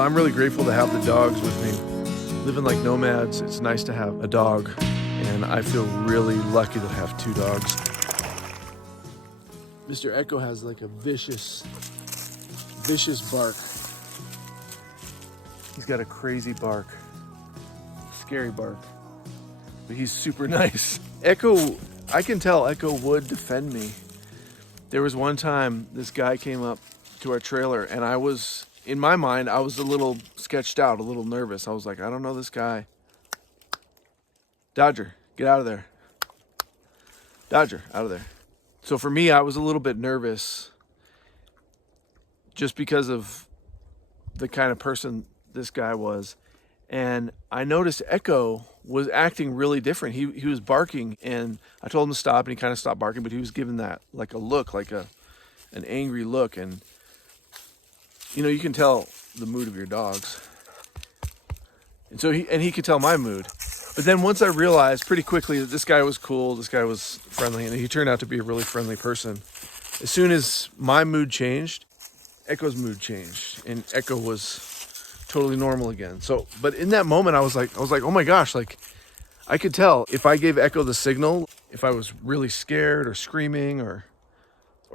So I'm really grateful to have the dogs with me. Living like nomads, it's nice to have a dog, and I feel really lucky to have 2 dogs. Mr. Echo has like a vicious bark. He's got a crazy bark, scary bark, but he's super nice. Echo, I can tell Echo would defend me. There was one time this guy came up to our trailer, and in my mind, I was a little sketched out, a little nervous. I was like, I don't know this guy. Dodger, get out of there. Dodger, out of there. So for me, I was a little bit nervous just because of the kind of person this guy was. And I noticed Echo was acting really different. He was barking, and I told him to stop, and he kind of stopped barking, but he was giving that like a look, like an angry look. And you know, you can tell the mood of your dogs. And so he could tell my mood. But then once I realized pretty quickly that this guy was cool, this guy was friendly, and he turned out to be a really friendly person. As soon as my mood changed, Echo's mood changed, and Echo was totally normal again. So, but in that moment, I was like, oh my gosh, like I could tell if I gave Echo the signal, if I was really scared or screaming or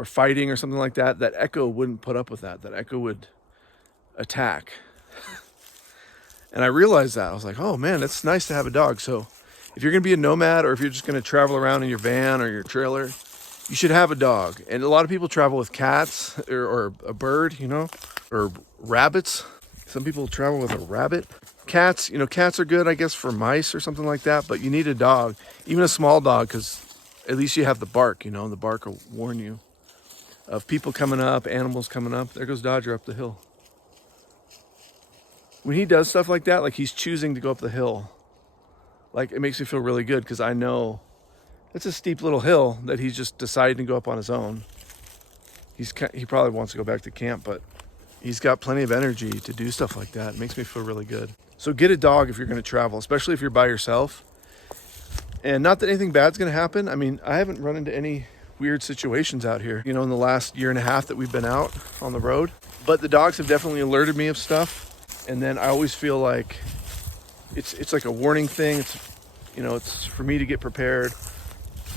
fighting or something like that, that Echo wouldn't put up with that Echo would attack. And I realized that. I was like, oh man, it's nice to have a dog. So if you're gonna be a nomad, or if you're just gonna travel around in your van or your trailer, you should have a dog. And a lot of people travel with cats or a bird, you know, or rabbits. Some people travel with a rabbit. Cats, you know, cats are good, I guess, for mice or something like that, but you need a dog, even a small dog, because at least you have the bark, you know, and the bark will warn you of people coming up, animals coming up. There goes Dodger up the hill. When he does stuff like that, like he's choosing to go up the hill, like it makes me feel really good, because I know it's a steep little hill that he's just decided to go up on his own. He probably wants to go back to camp, but he's got plenty of energy to do stuff like that. It makes me feel really good. So get a dog if you're going to travel, especially if you're by yourself. And not that anything bad's going to happen. I mean, I haven't run into any weird situations out here, you know, in the last year and a half that we've been out on the road. But the dogs have definitely alerted me of stuff. And then I always feel like it's like a warning thing. It's, you know, it's for me to get prepared.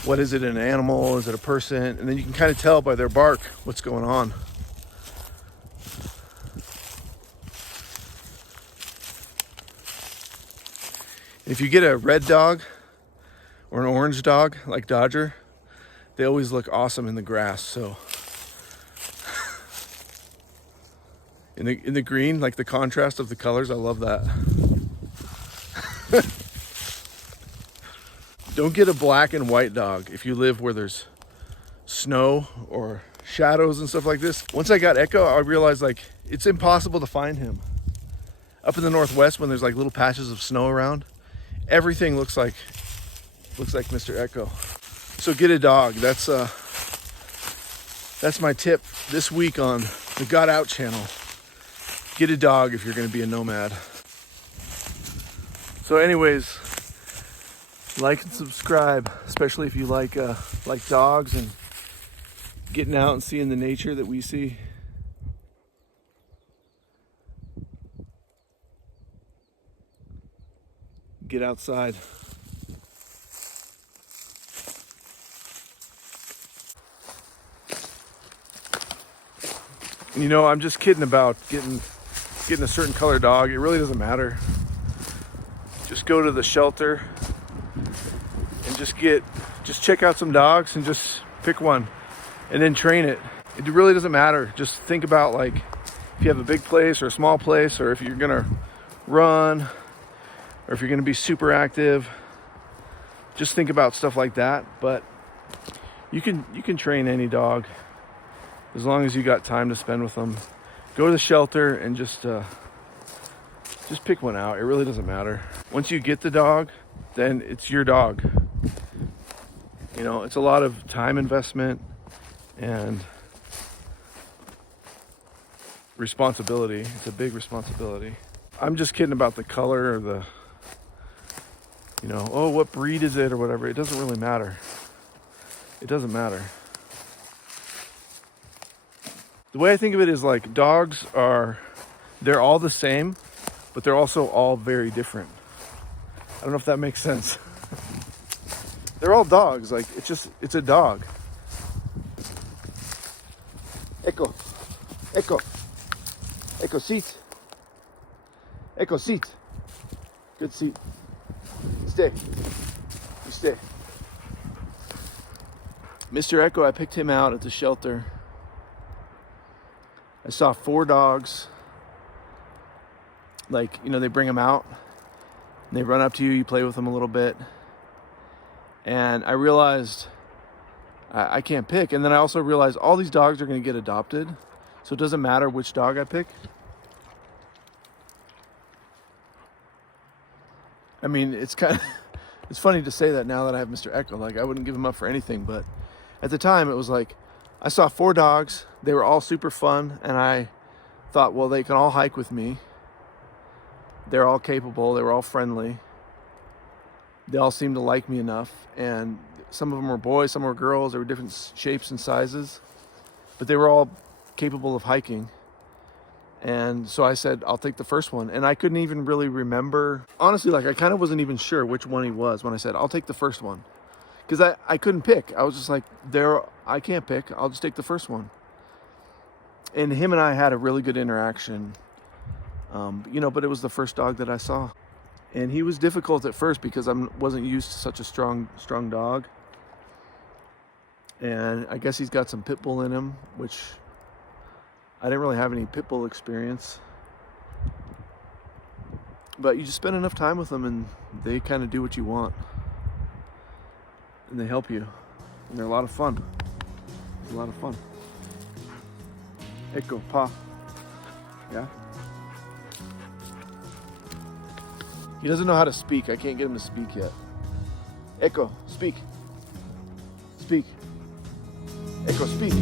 What is it, an animal? Is it a person? And then you can kind of tell by their bark what's going on. If you get a red dog or an orange dog like Dodger, they always look awesome in the grass. So in the green, like the contrast of the colors, I love that. Don't get a black and white dog if you live where there's snow or shadows and stuff like this. Once I got Echo, I realized like it's impossible to find him. Up in the Northwest, when there's like little patches of snow around, everything looks like Mr. Echo. So get a dog. That's my tip this week on the Got Out channel. Get a dog if you're going to be a nomad. So anyways, like and subscribe, especially if you like dogs and getting out and seeing the nature that we see. Get outside. And you know, I'm just kidding about getting a certain color dog. It really doesn't matter. Just go to the shelter and just check out some dogs and just pick one and then train it. It really doesn't matter. Just think about like if you have a big place or a small place, or if you're gonna run, or if you're gonna be super active. Just think about stuff like that. But you can train any dog as long as you got time to spend with them. Go to the shelter and just pick one out. It really doesn't matter. Once you get the dog, then it's your dog. You know, it's a lot of time investment and responsibility. It's a big responsibility. I'm just kidding about the color or the, you know, oh, what breed is it or whatever. It doesn't really matter. It doesn't matter. The way I think of it is like dogs are they're all the same, but they're also all very different. I don't know if that makes sense. They're all dogs. Like, it's a dog. Echo. Echo. Echo, seat. Echo, seat. Good seat. Stay. You stay. Mr. Echo, I picked him out at the shelter. I saw 4 dogs. Like, you know, they bring them out and they run up to you, you play with them a little bit. And I realized I can't pick. And then I also realized all these dogs are going to get adopted. So it doesn't matter which dog I pick. I mean, it's funny to say that now that I have Mr. Echo. Like, I wouldn't give him up for anything. But at the time, it was like, I saw 4 dogs. They were all super fun. And I thought, well, they can all hike with me. They're all capable. They were all friendly. They all seemed to like me enough. And some of them were boys, some were girls. They were different shapes and sizes. But they were all capable of hiking. And so I said, I'll take the first one. And I couldn't even really remember. Honestly, like, I kind of wasn't even sure which one he was when I said, I'll take the first one. Because I couldn't pick. I was just like, I can't pick. I'll just take the first one. And him and I had a really good interaction. You know, but it was the first dog that I saw. And he was difficult at first because I wasn't used to such a strong dog. And I guess he's got some pit bull in him, which I didn't really have any pit bull experience. But you just spend enough time with them and they kind of do what you want. And they help you. And they're a lot of fun. It's a lot of fun. Echo, pa. Yeah? He doesn't know how to speak. I can't get him to speak yet. Echo, speak. Speak. Echo, speak.